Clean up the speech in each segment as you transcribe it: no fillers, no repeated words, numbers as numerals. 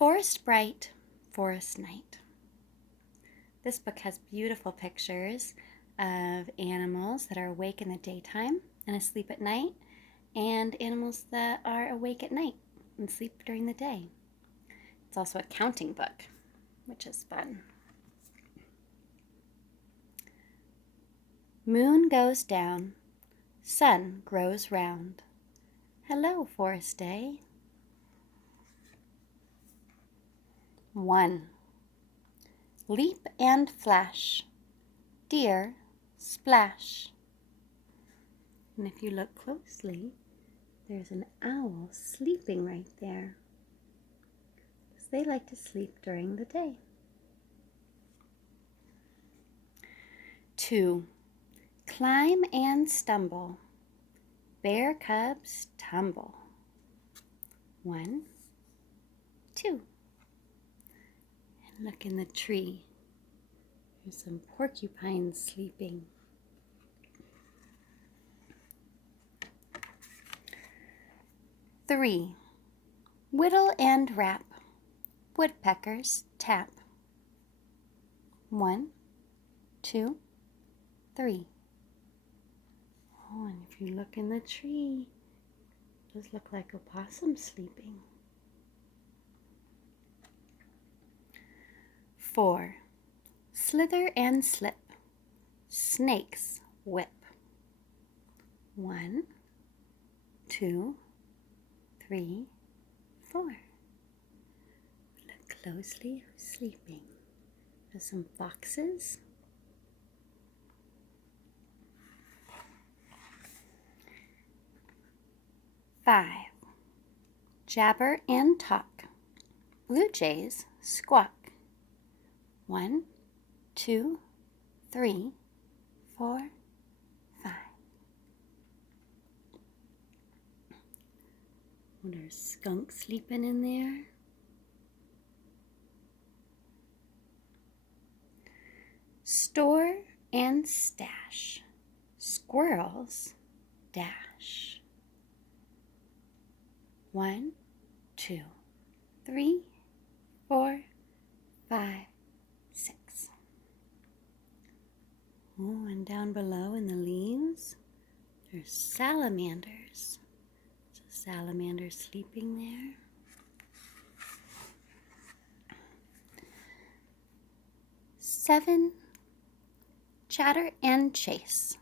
Forest Bright, Forest Night. This book has beautiful pictures of animals that are awake in the daytime and asleep at night, and animals that are awake at night and sleep during the day. It's also a counting book, which is fun. Moon goes down, sun grows round. Hello, Forest Day. 1. Leap and flash, deer splash. And if you look closely, there's an owl sleeping right there, because they like to sleep during the day. 2. Climb and stumble, bear cubs tumble. 1, 2. And look in the tree. There's some porcupines sleeping. 3. Whittle and rap, woodpeckers tap. 1, 2, 3. Oh, and if you look in the tree, it does look like a possum sleeping. 4. Slither and slip, snakes whip. 1, 2, 3, 4. Look closely who's sleeping. There's some foxes. 5. Jabber and talk, blue jays squawk. 1, 2, 3, 4, 5. Oh, there's skunk sleeping in there. Store and stash, squirrels dash. 1, 2, 3, 4, 5, 6. Oh, and down below in the leaves, there's salamanders. There's a salamander sleeping there. 7. Chatter and chase,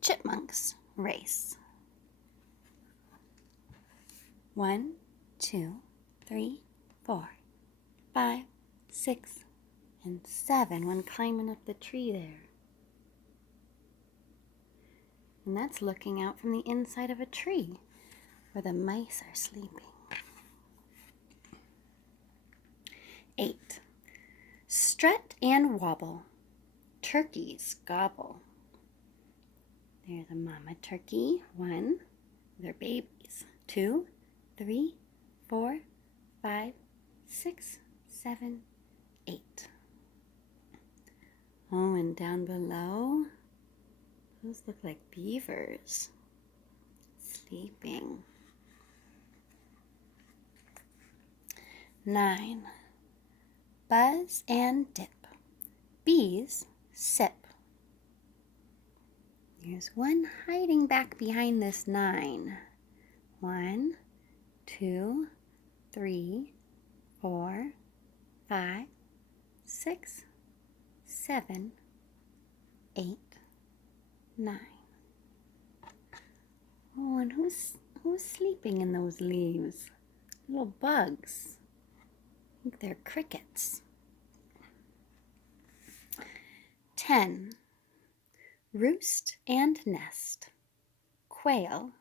chipmunks race. 1, 2, 3, 4, 5, 6, and 7. One climbing up the tree there. And that's looking out from the inside of a tree where the mice are sleeping. 8. Strut and wobble, turkeys gobble. There's a mama turkey. 1, their babies. 2, 3, 4, 5, 6, 7, 8. Oh, and down below, those look like beavers sleeping. 9. Buzz and dip, bees sip. There's one hiding back behind this 9. 1, 2, 3, 4, 5, 6, 7, 8, 9. Oh, and who's sleeping in those leaves? Little bugs. I think they're crickets. 10. Roost and nest, quail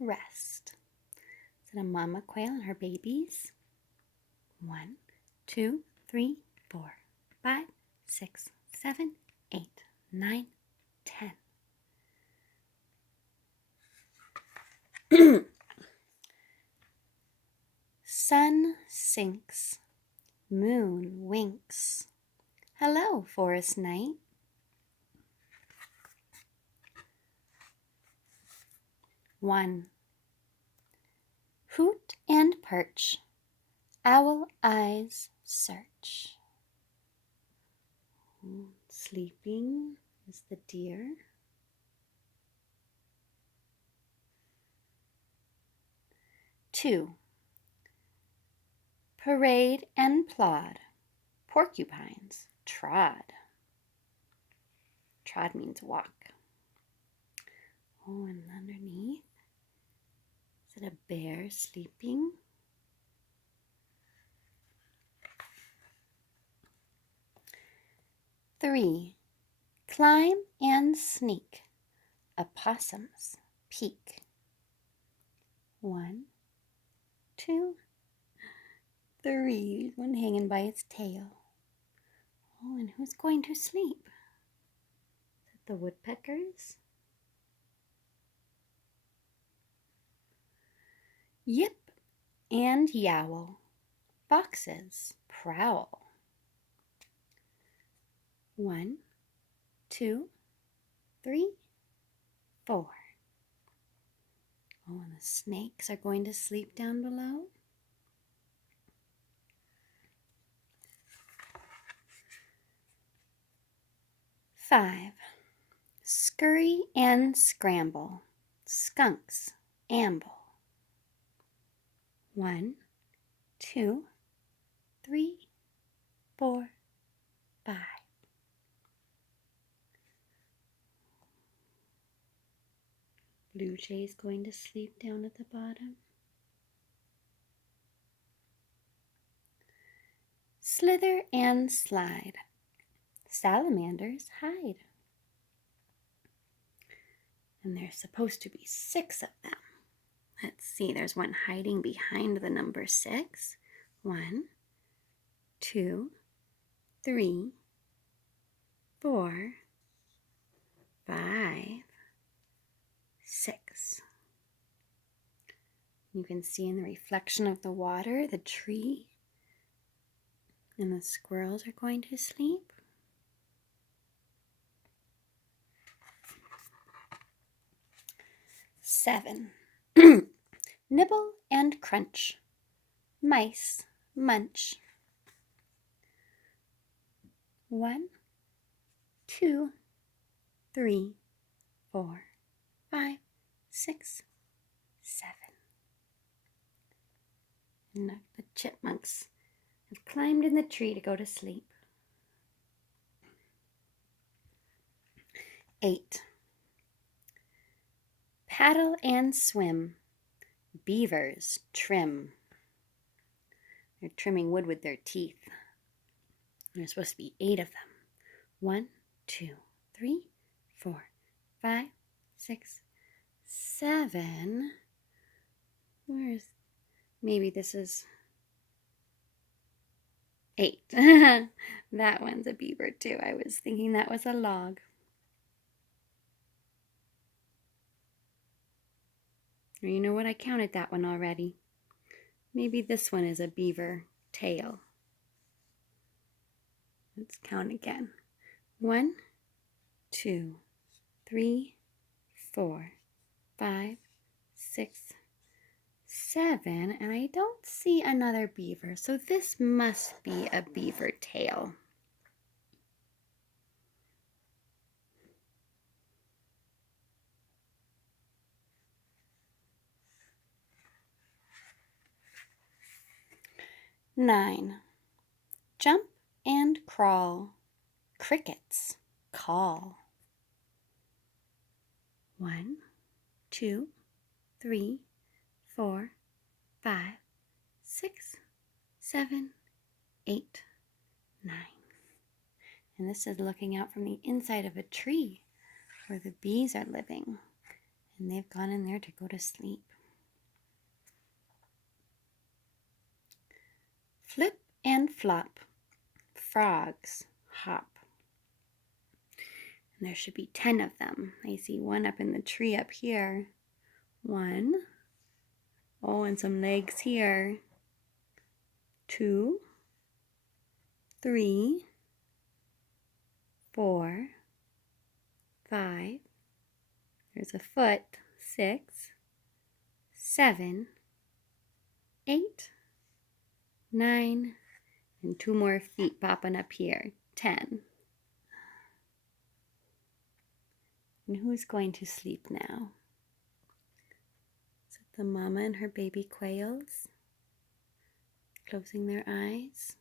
rest. Is it a mama quail and her babies? 1, 2, 3, 4, 5, 6, 7, 8, 9, 10. Sun sinks, moon winks. Hello, forest night. 1. Hoot and perch, Owl eyes search. Sleeping is the deer. 2. Parade and plod. Porcupines trod. Trod means walk. Oh, and underneath, is it a bear sleeping? 3. Climb and sneak. Opossums peek. 1, 2, 3. One hanging by its tail. Oh, and who's going to sleep? Is it the woodpeckers? Yip and yowl. Foxes prowl. 1, 2, 3, 4. Oh, and the snakes are going to sleep down below. 5. Scurry and scramble. Skunks amble. 1, 2, 3, 4, 5. Blue jay's going to sleep down at the bottom. Slither and slide. Salamanders hide. And there's supposed to be 6 of them. Let's see, there's one hiding behind the number 6. 1, 2, 3, 4, 5, 6. You can see in the reflection of the water, the tree, and the squirrels are going to sleep. 7. Nibble and crunch. Mice munch. 1, 2, 3, 4, 5, 6, 7. And the chipmunks have climbed in the tree to go to sleep. 8. Paddle and swim. Beavers trim. They're trimming wood with their teeth. There's supposed to be 8 of them. 1, 2, 3, 4, 5, 6, 7. Maybe this is 8. That one's a beaver too. I was thinking that was a log. Or you know what? I counted that one already. Maybe this one is a beaver tail. Let's count again. 1, 2, 3, 4, 5, 6, 7. And I don't see another beaver, so this must be a beaver tail. Nine. Jump and crawl. Crickets call. 1, 2, 3, 4, 5, 6, 7, 8, 9. And this is looking out from the inside of a tree where the bees are living. And they've gone in there to go to sleep. Flip and flop. Frogs hop. And there should be 10 of them. I see one up in the tree up here. 1. Oh, and some legs here. 2, 3, 4, 5. There's a foot. 6, 7, 8, 9, and 2 more feet popping up here. 10. And who's going to sleep now? Is it the mama and her baby quails closing their eyes?